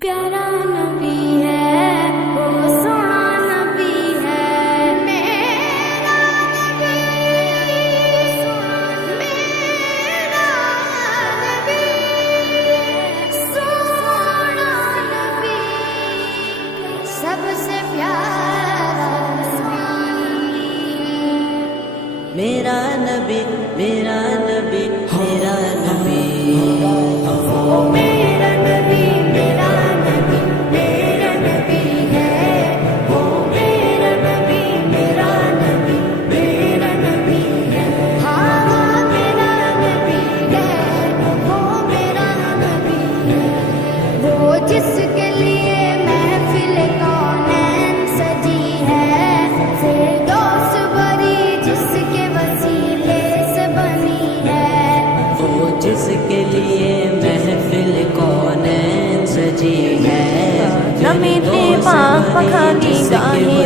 प्यारा नबी है वो सोना नबी है मेरा नबी मेरा नबी सोना नबी सबसे प्यारा नबी मेरा नबी मेरा नबी मेरा नबी मेरा नबी मेरा नबी मेरा नबी है वो मेरा नबी मेरा नबी मेरा नबी है हाँ मेरा नबी है वो मेरा नबी है वो जिसके लिए महफिल कौनैन सजी है फिरदौस बरी जिसके वसीले से बनी है वो जिसके लिए महफिल कौनैन सजी है नमी ते पाक पखानी गाहे